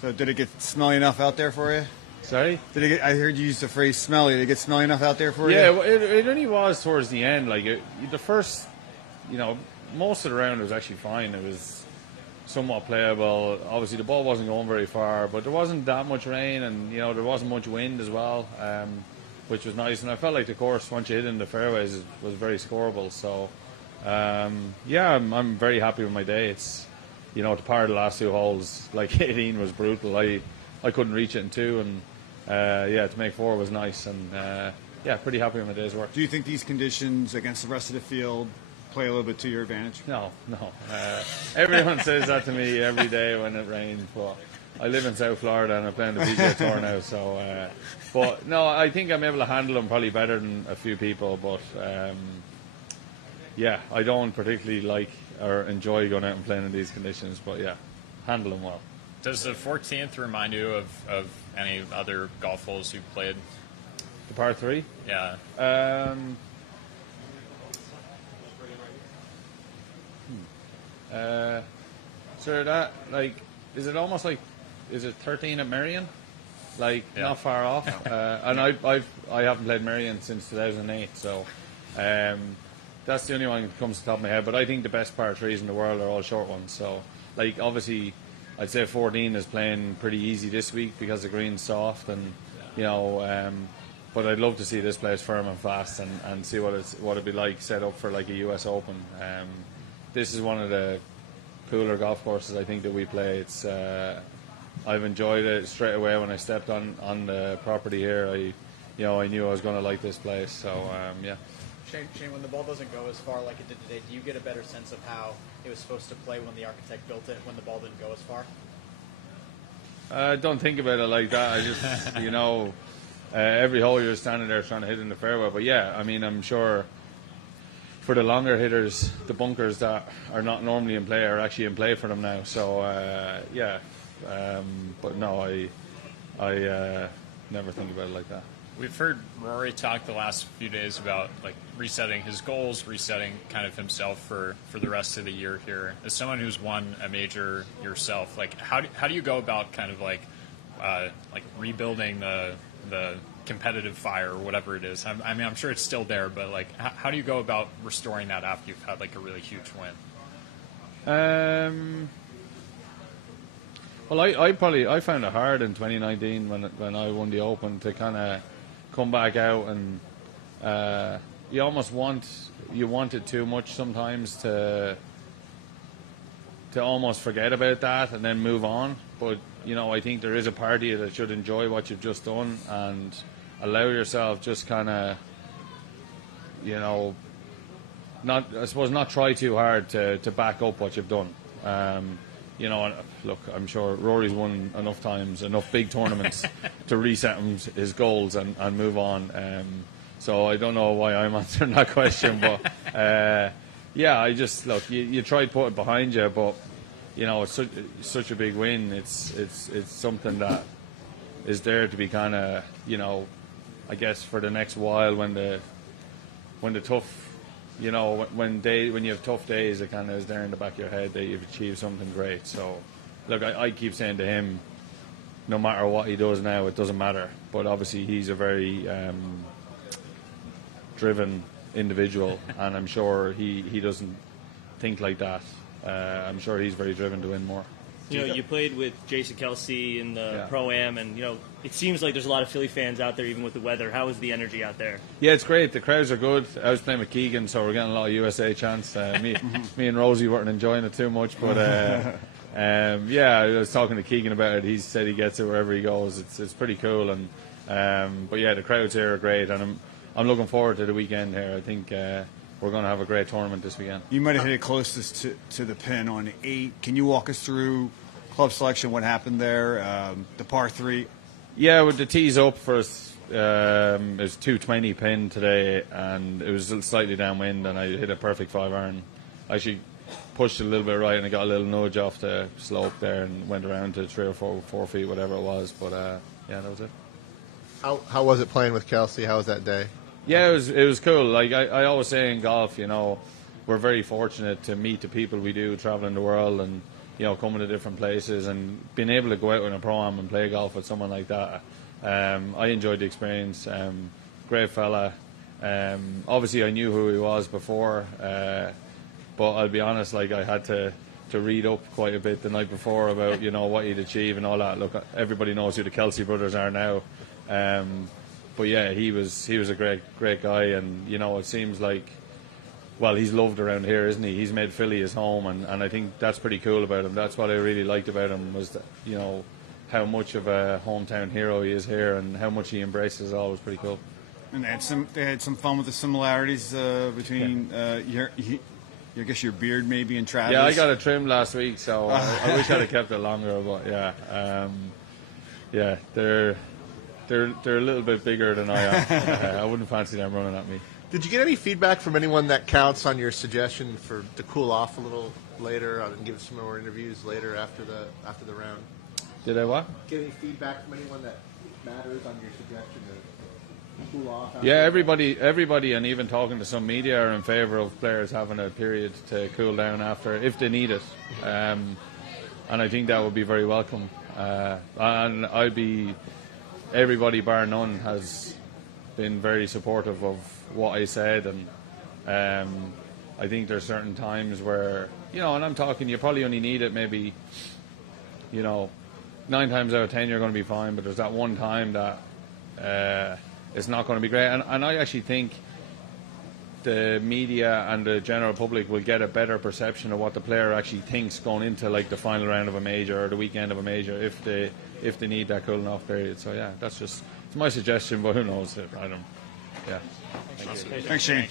So did it get smelly enough out there for you? Sorry? I heard you use the phrase smelly. Did it get smelly enough out there for you? Yeah, it only was towards the end. Like, the first, most of the round was actually fine. It was somewhat playable. Obviously, the ball wasn't going very far, but there wasn't that much rain, and, there wasn't much wind as well, which was nice. And I felt like the course, once you hit in the fairways, was very scoreable. So, I'm very happy with my day. It's, to par the last 2 holes, like 18 was brutal. I couldn't reach it in 2, and to make 4 was nice, and pretty happy with my day's work. Do you think these conditions against the rest of the field play a little bit to your advantage? No. Everyone says that to me every day when it rains, but I live in South Florida and I'm playing the PGA Tour now, so but no, I think I'm able to handle them probably better than a few people, but I don't particularly like or enjoy going out and playing in these conditions, but handle them well. Does the 14th remind you of any other golf holes you've played? The par 3? Yeah. So that, like, is it 13 at Merion? Like, not far off. And I haven't played Merion since 2008, so that's the only one that comes to the top of my head. But I think the best par 3s in the world are all short ones. So, like, obviously, I'd say 14 is playing pretty easy this week because the green's soft, and but I'd love to see this place firm and fast and see what it'd be like set up for like a US Open. This is one of the cooler golf courses I think that we play. It's I've enjoyed it straight away when I stepped on the property here. I knew I was going to like this place. So Shane, when the ball doesn't go as far like it did today, do you get a better sense of how it was supposed to play when the architect built it, when the ball didn't go as far? I don't think about it like that. I just, every hole you're standing there trying to hit in the fairway. But I'm sure for the longer hitters, the bunkers that are not normally in play are actually in play for them now. So, but no, I never think about it like that. We've heard Rory talk the last few days about like resetting his goals, resetting kind of himself for the rest of the year here. As someone who's won a major yourself, like how do you go about kind of like rebuilding the competitive fire or whatever it is? I'm sure it's still there, but like how do you go about restoring that after you've had like a really huge win? Well, I found it hard in 2019 when I won the Open to kind of come back out, and you almost want it too much sometimes to almost forget about that and then move on. But I think there is a part of you that should enjoy what you've just done and allow yourself just kind of not try too hard to back up what you've done. Look, I'm sure Rory's won enough times, enough big tournaments to reset his goals and move on. So I don't know why I'm answering that question, but I just look. You try to put it behind you, but it's such a big win. It's something that is there to be kind of I guess for the next while when the tough. When you have tough days, it kind of is there in the back of your head that you've achieved something great. So, look, I keep saying to him, no matter what he does now, it doesn't matter. But obviously, he's a very driven individual, and I'm sure he doesn't think like that. I'm sure he's very driven to win more. You played with Jason Kelsey in the Pro-Am, and, it seems like there's a lot of Philly fans out there, even with the weather. How is the energy out there? Yeah, it's great. The crowds are good. I was playing with Keegan, so we're getting a lot of USA chants. Me and Rosie weren't enjoying it too much, but I was talking to Keegan about it. He said he gets it wherever he goes. It's pretty cool, and but the crowds here are great, and I'm looking forward to the weekend here. I think we're going to have a great tournament this weekend. You might have hit it closest to the pin on 8. Can you walk us through club selection, what happened there, the par 3? Yeah, with the tees up for us, it was 220 pin today, and it was slightly downwind, and I hit a perfect 5-iron. I actually pushed it a little bit right, and I got a little nudge off the slope there and went around to 3 or 4 feet, whatever it was. But that was it. How was it playing with Kelsey? How was that day? Yeah, it was cool. Like I always say in golf, we're very fortunate to meet the people we do traveling the world, and coming to different places and being able to go out in a pro-am and play golf with someone like that. I enjoyed the experience. Great fella. Obviously, I knew who he was before, but I'll be honest, like I had to read up quite a bit the night before about what he'd achieve and all that. Look, everybody knows who the Kelsey brothers are now, but yeah, he was a great guy, and it seems like, well, he's loved around here, isn't he? He's made Philly his home, and I think that's pretty cool about him. That's what I really liked about him, was that, how much of a hometown hero he is here and how much he embraces it all was pretty cool. And they had some fun with the similarities between I guess your beard maybe and Travis. Yeah, I got it trimmed last week, so I wish I'd have kept it longer. But yeah, they're a little bit bigger than I am. I wouldn't fancy them running at me. Did you get any feedback from anyone that counts on your suggestion to cool off a little later and give some more interviews later after the round? Did I what? Get any feedback from anyone that matters on your suggestion to cool off? Yeah, everybody, and even talking to some media are in favour of players having a period to cool down after, if they need it. And I think that would be very welcome. And everybody bar none has been very supportive of what I said, and I think there's certain times where, and I'm talking, you probably only need it maybe, 9 times out of 10 you're going to be fine, but there's that one time that it's not going to be great. And I actually think the media and the general public will get a better perception of what the player actually thinks going into like the final round of a major or the weekend of a major if they need that cooling off period. So yeah, it's my suggestion, but who knows? I don't. Yeah. Thanks, Shane.